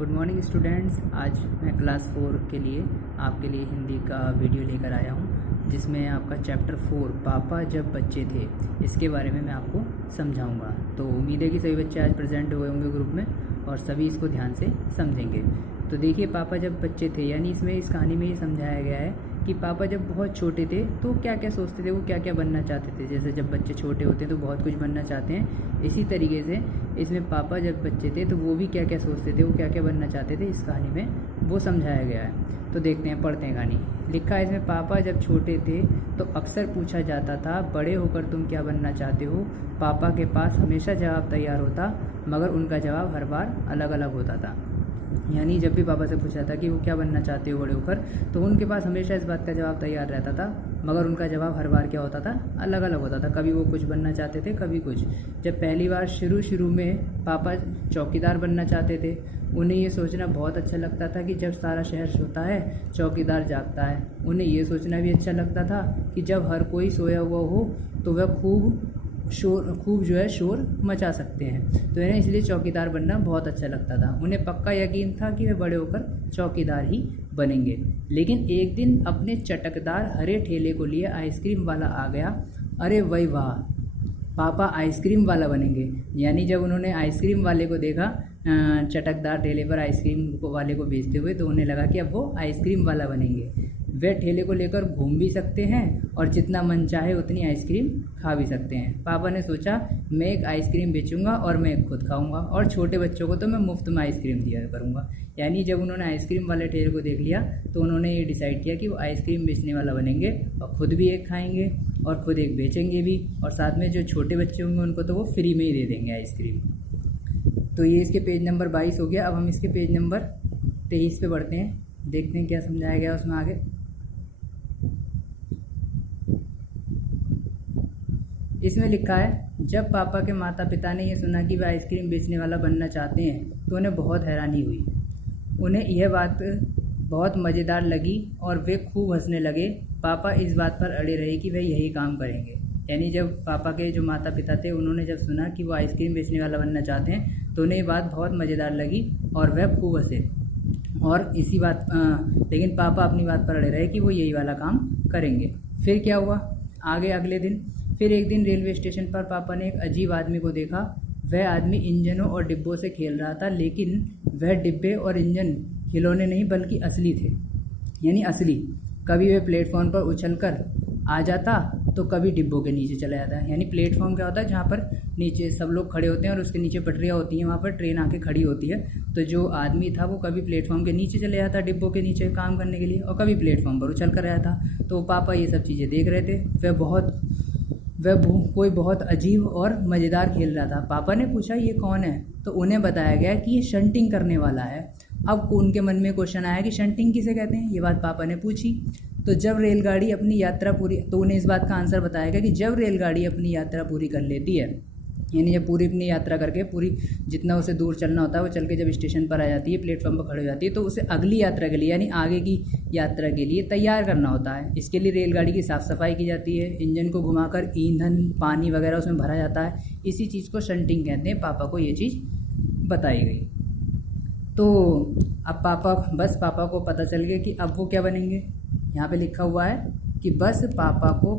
Good morning students. आज मैं class 4 के लिए आपके लिए हिंदी का वीडियो लेकर आया हूँ, जिसमें आपका चैप्टर 4 पापा जब बच्चे थे इसके बारे में मैं आपको समझाऊंगा। तो उम्मीद है कि सभी बच्चे आज प्रेजेंट हुए होंगे ग्रुप में और सभी इसको ध्यान से समझेंगे। तो देखिए, पापा जब बच्चे थे, यानी इसमें इस कहानी में ये समझाया गया है कि पापा जब बहुत छोटे थे तो क्या क्या सोचते थे, वो क्या क्या बनना चाहते थे। जैसे जब बच्चे छोटे होते हैं तो बहुत कुछ बनना चाहते हैं, इसी तरीके से इसमें पापा जब बच्चे थे तो वो भी क्या क्या सोचते थे, वो क्या क्या बनना चाहते थे, इस कहानी में वो समझाया गया है। तो देखते हैं, पढ़ते हैं कहानी। लिखा है इसमें, पापा जब छोटे थे तो अक्सर पूछा जाता था, बड़े होकर तुम क्या बनना चाहते हो। पापा के पास हमेशा जवाब तैयार होता, मगर उनका जवाब हर बार अलग अलग होता था। यानी जब भी पापा से पूछा था कि वो क्या बनना चाहते हो बड़े होकर, तो उनके पास हमेशा इस बात का जवाब तैयार रहता था, मगर उनका जवाब हर बार क्या होता था, अलग अलग होता था। कभी वो कुछ बनना चाहते थे, कभी कुछ। जब पहली बार शुरू में पापा चौकीदार बनना चाहते थे, उन्हें ये सोचना बहुत अच्छा लगता था कि जब सारा शहर सोता है चौकीदार जागता है। उन्हें ये सोचना भी अच्छा लगता था कि जब हर कोई सोया हुआ हो तो वह खूब शोर मचा सकते हैं। तो इन्हें इसलिए चौकीदार बनना बहुत अच्छा लगता था। उन्हें पक्का यकीन था कि वे बड़े होकर चौकीदार ही बनेंगे। लेकिन एक दिन अपने चटकदार हरे ठेले को लिए आइसक्रीम वाला आ गया। अरे वही वाह, पापा आइसक्रीम वाला बनेंगे। यानी जब उन्होंने आइसक्रीम वाले को देखा, चटकदार ठेले पर आइसक्रीम वाले को बेचते हुए, तो उन्हें लगा कि अब वो आइसक्रीम वाला बनेंगे। वे ठेले को लेकर घूम भी सकते हैं और जितना मन चाहे उतनी आइसक्रीम खा भी सकते हैं। पापा ने सोचा, मैं एक आइसक्रीम बेचूंगा और मैं एक खुद खाऊंगा, और छोटे बच्चों को तो मैं मुफ्त में आइसक्रीम दिया करूंगा। यानी जब उन्होंने आइसक्रीम वाले ठेले को देख लिया तो उन्होंने ये डिसाइड किया कि वो आइसक्रीम बेचने वाला बनेंगे और खुद भी एक खाएंगे और खुद एक बेचेंगे भी, और साथ में जो छोटे बच्चे होंगे उनको तो वो फ्री में ही दे देंगे आइसक्रीम। तो ये इसके पेज नंबर 22 हो गया। अब हम इसके पेज नंबर 23 पे बढ़ते हैं, देखते हैं क्या समझाया गया उसमें आगे। इसमें लिखा है, जब पापा के माता पिता ने यह सुना कि वे आइसक्रीम बेचने वाला बनना चाहते हैं तो उन्हें बहुत हैरानी हुई। उन्हें यह बात बहुत मज़ेदार लगी और वे खूब हंसने लगे। पापा इस बात पर अड़े रहे कि वे यही काम करेंगे। यानी जब पापा के जो माता पिता थे, उन्होंने जब सुना कि वो आइसक्रीम बेचने वाला बनना चाहते हैं तो उन्हें ये बात बहुत मज़ेदार लगी और वह खूब हंसे। और इसी बात लेकिन पापा अपनी बात पर अड़े रहे कि वो यही वाला काम करेंगे। फिर क्या हुआ आगे, अगले दिन फिर एक दिन रेलवे स्टेशन पर पापा ने एक अजीब आदमी को देखा। वह आदमी इंजनों और डिब्बों से खेल रहा था, लेकिन वह डिब्बे और इंजन खिलौने नहीं बल्कि असली थे। यानी असली। कभी वह प्लेटफॉर्म पर उछलकर आ जाता तो कभी डिब्बों के नीचे चला जाता। यानी प्लेटफॉर्म क्या होता है, जहाँ पर नीचे सब लोग खड़े होते हैं और उसके नीचे पटरियाँ होती हैं, वहाँ पर ट्रेन आके खड़ी होती है। तो जो आदमी था वो कभी प्लेटफॉर्म के नीचे चले जाता, डिब्बों के नीचे काम करने के लिए, और कभी प्लेटफॉर्म पर उछल कर रहा था। तो पापा ये सब चीज़ें देख रहे थे। वह कोई बहुत अजीब और मज़ेदार खेल रहा था। पापा ने पूछा, ये कौन है? तो उन्हें बताया गया कि ये शंटिंग करने वाला है। अब उनके मन में क्वेश्चन आया कि शंटिंग किसे कहते हैं। ये बात पापा ने पूछी। तो जब रेलगाड़ी अपनी यात्रा पूरी, तो उन्हें इस बात का आंसर बताया गया कि जब रेलगाड़ी अपनी यात्रा पूरी कर लेती है, यानी जब पूरी अपनी यात्रा करके पूरी जितना उसे दूर चलना होता है वो चल के जब स्टेशन पर आ जाती है, प्लेटफॉर्म पर खड़ी हो जाती है, तो उसे अगली यात्रा के लिए यानी आगे की यात्रा के लिए तैयार करना होता है। इसके लिए रेलगाड़ी की साफ़ सफाई की जाती है, इंजन को घुमाकर ईंधन पानी वगैरह उसमें भरा जाता है। इसी चीज़ को शंटिंग कहते हैं। पापा को ये चीज़ बताई गई। तो अब पापा को पता चल गया कि अब वो क्या बनेंगे। यहाँ पे लिखा हुआ है कि बस पापा को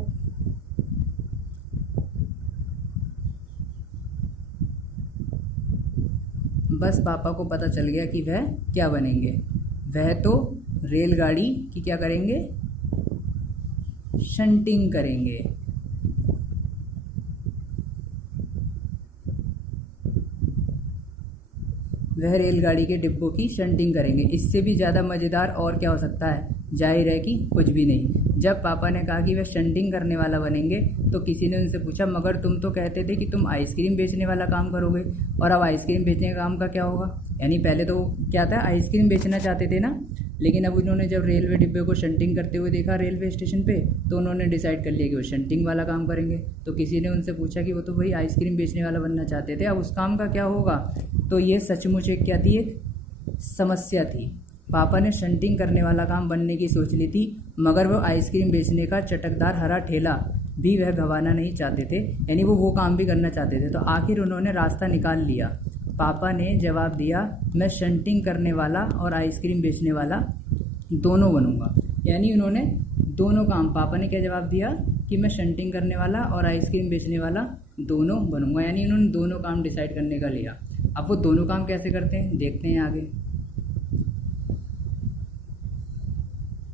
पता चल गया कि वह क्या बनेंगे। वह तो रेलगाड़ी की क्या करेंगे, शंटिंग करेंगे। वह रेलगाड़ी के डिब्बों की शंटिंग करेंगे। इससे भी ज़्यादा मज़ेदार और क्या हो सकता है? जाहिर है कि कुछ भी नहीं। जब पापा ने कहा कि वह शंटिंग करने वाला बनेंगे तो किसी ने उनसे पूछा, मगर तुम तो कहते थे कि तुम आइसक्रीम बेचने वाला काम करोगे, और अब आइसक्रीम बेचने का काम का क्या होगा? यानी पहले तो क्या था, आइसक्रीम बेचना चाहते थे ना, लेकिन अब उन्होंने जब रेलवे डिब्बे को शंटिंग करते हुए देखा रेलवे स्टेशन पे, तो उन्होंने डिसाइड कर लिया कि वो शंटिंग वाला काम करेंगे। तो किसी ने उनसे पूछा कि वो तो भाई आइसक्रीम बेचने वाला बनना चाहते थे, अब उस काम का क्या होगा? तो ये सचमुच एक क्या थी, एक समस्या थी। पापा ने शंटिंग करने वाला काम बनने की सोच ली थी, मगर वो आइसक्रीम बेचने का चटकदार हरा ठेला भी वह गंवाना नहीं चाहते थे। यानी वो काम भी करना चाहते थे। तो आखिर उन्होंने रास्ता निकाल लिया। पापा ने जवाब दिया, मैं शंटिंग करने वाला और आइसक्रीम बेचने वाला दोनों बनूंगा। यानी उन्होंने दोनों काम, पापा ने क्या जवाब दिया कि मैं शंटिंग करने वाला और आइसक्रीम बेचने वाला दोनों बनूंगा। यानी उन्होंने दोनों काम डिसाइड करने का लिया। अब वो दोनों काम कैसे करते हैं देखते हैं आगे।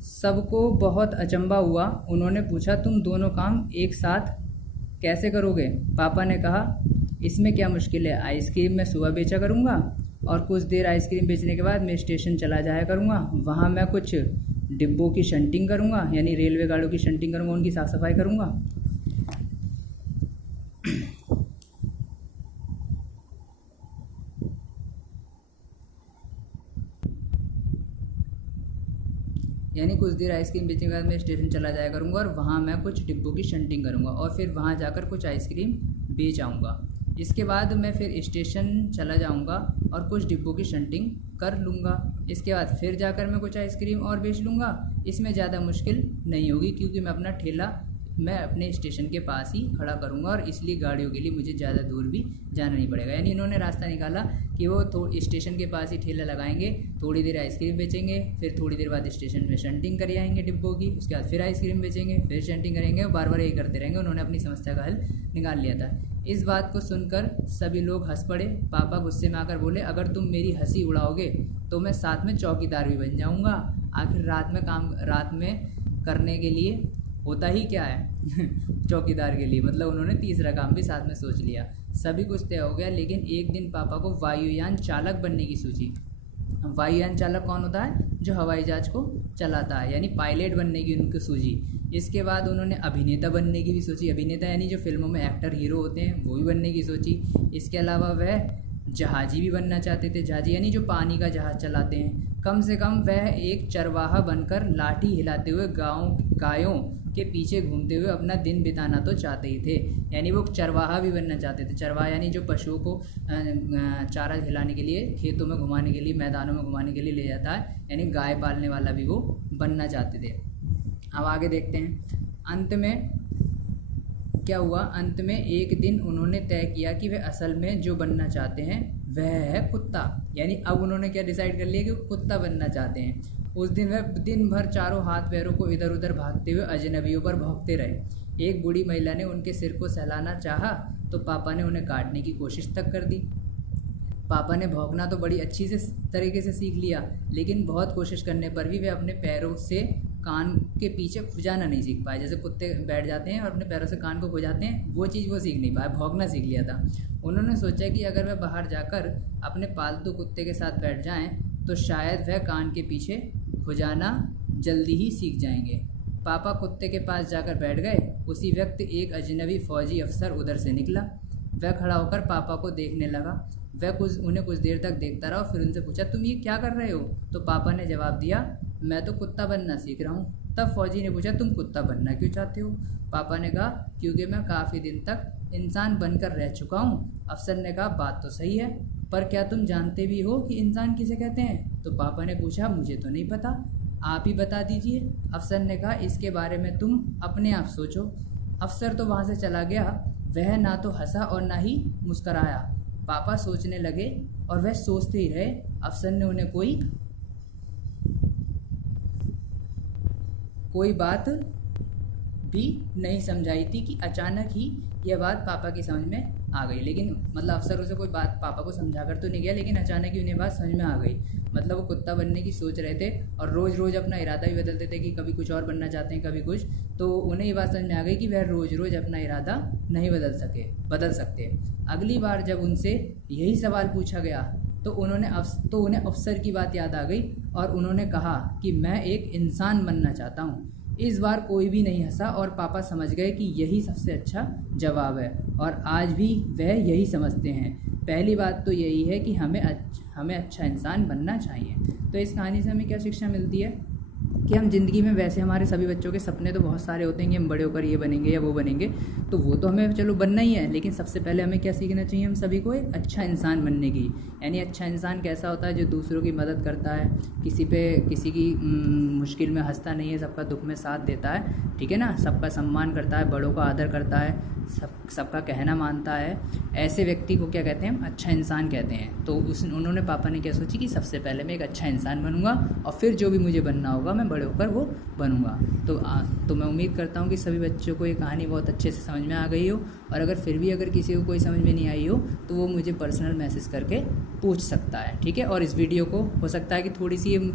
सबको बहुत अचंभा हुआ। उन्होंने पूछा, तुम दोनों काम एक साथ कैसे करोगे? पापा ने कहा, इसमें क्या मुश्किल है, आइसक्रीम मैं सुबह बेचा करूँगा और कुछ देर आइसक्रीम बेचने के बाद मैं स्टेशन चला जाया करूँगा। वहाँ मैं कुछ डिब्बों की शंटिंग करूँगा, यानी रेलवे गाड़ियों की शंटिंग करूँगा, उनकी साफ़ सफाई करूँगा। यानी कुछ देर आइसक्रीम बेचने के बाद मैं स्टेशन चला जाया करूँगा और वहाँ मैं कुछ डिब्बों की शंटिंग करूँगा और फिर वहाँ जाकर कुछ आइसक्रीम बेच आऊँगा। इसके बाद मैं फिर स्टेशन चला जाऊँगा और कुछ डिब्बों की शंटिंग कर लूँगा। इसके बाद फिर जाकर मैं कुछ आइसक्रीम और बेच लूँगा। इसमें ज़्यादा मुश्किल नहीं होगी क्योंकि मैं अपना ठेला मैं अपने स्टेशन के पास ही खड़ा करूँगा और इसलिए गाड़ियों के लिए मुझे ज़्यादा दूर भी जाना नहीं पड़ेगा। यानी इन्होंने रास्ता निकाला कि वो स्टेशन के पास ही ठेला लगाएंगे, थोड़ी देर आइसक्रीम बेचेंगे, फिर थोड़ी देर बाद स्टेशन में शंटिंग कर आएंगे डिब्बों की, उसके बाद फिर आइसक्रीम बेचेंगे, फिर शंटिंग करेंगे और बार बार यही करते रहेंगे। उन्होंने अपनी समस्या का हल निकाल लिया था। इस बात को सुनकर सभी लोग हंस पड़े। पापा गुस्से में आकर बोले, अगर तुम मेरी हंसी उड़ाओगे तो मैं साथ में चौकीदार भी बन जाऊँगा। आखिर रात में करने के लिए होता ही क्या है चौकीदार के लिए। मतलब उन्होंने तीसरा काम भी साथ में सोच लिया। सभी कुछ तय हो गया, लेकिन एक दिन पापा को वायुयान चालक बनने की सूझी। वायुयान चालक कौन होता है? जो हवाई जहाज को चलाता है, यानी पायलट बनने की उनको सूझी। इसके बाद उन्होंने अभिनेता बनने की भी सोची। अभिनेता यानी जो फिल्मों में एक्टर हीरो होते हैं वो भी बनने की सोची। इसके अलावा वह जहाजी भी बनना चाहते थे। जहाजी यानी जो पानी का जहाज चलाते हैं। कम से कम वह एक चरवाहा बनकर लाठी हिलाते हुए गायों के पीछे घूमते हुए अपना दिन बिताना तो चाहते ही थे। यानी वो चरवाहा भी बनना चाहते थे। चरवाहा यानी जो पशुओं को चारा खिलाने के लिए, खेतों में घुमाने के लिए, मैदानों में घुमाने के लिए ले जाता है, यानी गाय पालने वाला भी वो बनना चाहते थे। अब आगे देखते हैं अंत में क्या हुआ। अंत में एक दिन उन्होंने तय किया कि वे असल में जो बनना चाहते हैं वह है कुत्ता। यानी अब उन्होंने क्या डिसाइड कर लिया कि वो कुत्ता बनना चाहते हैं। उस दिन वह दिन भर चारों हाथ पैरों को इधर उधर भागते हुए अजनबियों पर भौंकते रहे। एक बूढ़ी महिला ने उनके सिर को सहलाना चाहा तो पापा ने उन्हें काटने की कोशिश तक कर दी। पापा ने भौंकना तो बड़ी अच्छी से तरीके से सीख लिया, लेकिन बहुत कोशिश करने पर भी वे अपने पैरों से कान के पीछे खुजाना नहीं सीख पाए। जैसे कुत्ते बैठ जाते हैं और अपने पैरों से कान को खुजाते हैं, वो चीज़ वो सीख नहीं पाए, भौंकना सीख लिया था। उन्होंने सोचा कि अगर वह बाहर जाकर अपने पालतू कुत्ते के साथ बैठ जाएं तो शायद वह कान के पीछे खुजाना जल्दी ही सीख जाएंगे। पापा कुत्ते के पास जाकर बैठ गए। उसी वक्त एक अजनबी फौजी अफसर उधर से निकला। वह खड़ा होकर पापा को देखने लगा। वह उन्हें कुछ देर तक देखता रहा और फिर उनसे पूछा, तुम ये क्या कर रहे हो? तो पापा ने जवाब दिया, मैं तो कुत्ता बनना सीख रहा हूँ। तब फौजी ने पूछा, तुम कुत्ता बनना क्यों चाहते हो? पापा ने कहा, क्योंकि मैं काफ़ी दिन तक इंसान बनकर रह चुका हूँ। अफसर ने कहा, बात तो सही है, पर क्या तुम जानते भी हो कि इंसान किसे कहते हैं? तो पापा ने पूछा, मुझे तो नहीं पता, आप ही बता दीजिए। अफसर ने कहा, इसके बारे में तुम अपने आप सोचो। अफसर तो वहाँ से चला गया। वह ना तो हंसा और ना ही मुस्कराया। पापा सोचने लगे और वह सोचते ही रहे। अफसर ने उन्हें कोई बात भी नहीं समझाई थी कि अचानक ही यह बात पापा की समझ में आ गई। लेकिन मतलब अफसर उसे कोई बात पापा को समझा कर तो नहीं गया, लेकिन अचानक ही उन्हें बात समझ में आ गई। मतलब वो कुत्ता बनने की सोच रहे थे और रोज़ रोज़ अपना इरादा भी बदलते थे कि कभी कुछ और बनना चाहते हैं, कभी कुछ। तो उन्हें ये बात समझ में आ गई कि वह रोज़ रोज़ अपना इरादा नहीं बदल सकते। अगली बार जब उनसे यही सवाल पूछा गया तो उन्हें अफसर की बात याद आ गई और उन्होंने कहा कि मैं एक इंसान बनना चाहता हूँ। इस बार कोई भी नहीं हंसा और पापा समझ गए कि यही सबसे अच्छा जवाब है और आज भी वह यही समझते हैं। पहली बात तो यही है कि हमें अच्छा इंसान बनना चाहिए। तो इस कहानी से हमें क्या शिक्षा मिलती है? कि हम ज़िंदगी में, वैसे हमारे सभी बच्चों के सपने तो बहुत सारे होते हैं कि हम बड़े होकर ये बनेंगे या वो बनेंगे, तो वो तो हमें चलो बनना ही है, लेकिन सबसे पहले हमें क्या सीखना चाहिए हम सभी को, एक अच्छा इंसान बनने की। यानी अच्छा इंसान कैसा होता है, जो दूसरों की मदद करता है, किसी की मुश्किल में हंसता नहीं है, सबका दुख में साथ देता है, ठीक है ना, सबका सम्मान करता है, बड़ों का आदर करता है, सबका कहना मानता है। ऐसे व्यक्ति को क्या कहते हैं हम, अच्छा इंसान कहते हैं। तो उन्होंने, पापा ने क्या सोची कि सबसे पहले मैं एक अच्छा इंसान बनूंगा और फिर जो भी मुझे बनना होगा मैं बड़े होकर वो बनूंगा। तो मैं उम्मीद करता हूँ कि सभी बच्चों को ये कहानी बहुत अच्छे से समझ में आ गई हो, और अगर किसी को कोई समझ में नहीं आई हो तो वो मुझे पर्सनल मैसेज करके पूछ सकता है, ठीक है। और इस वीडियो को हो सकता है कि थोड़ी सी ये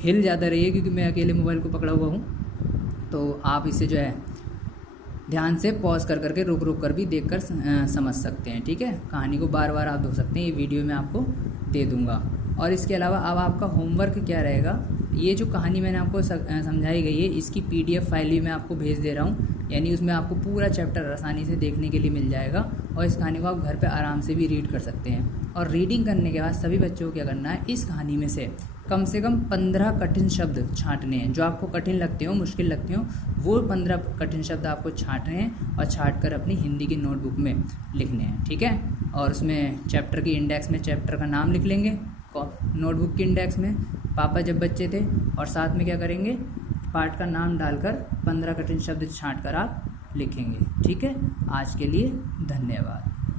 हिल ज़्यादा रही है, क्योंकि मैं अकेले मोबाइल को पकड़ा हुआ हूँ, तो आप इसे जो है ध्यान से पॉज कर करके रुक कर भी देखकर समझ सकते हैं, ठीक है। कहानी को बार बार आप देख सकते हैं, ये वीडियो मैं आपको दे दूंगा। और इसके अलावा अब आपका होमवर्क क्या रहेगा, ये जो कहानी मैंने आपको समझाई गई है, इसकी PDF फाइल भी मैं आपको भेज दे रहा हूँ, यानी उसमें आपको पूरा चैप्टर आसानी से देखने के लिए मिल जाएगा, और इस कहानी को आप घर पे आराम से भी रीड कर सकते हैं। और रीडिंग करने के बाद सभी बच्चों को क्या करना है, इस कहानी में से कम 15 कठिन शब्द छांटने हैं, जो आपको कठिन लगते हो, मुश्किल लगते हो, वो 15 कठिन शब्द आपको छांटने हैं और छांट कर अपनी हिंदी की नोटबुक में लिखने हैं, ठीक है। और उसमें चैप्टर की इंडेक्स में चैप्टर का नाम लिख लेंगे, नोटबुक की इंडेक्स में पापा जब बच्चे थे, और साथ में क्या करेंगे, पाठ का नाम डालकर 15 कठिन शब्द छांट कर आप लिखेंगे, ठीक है। आज के लिए धन्यवाद।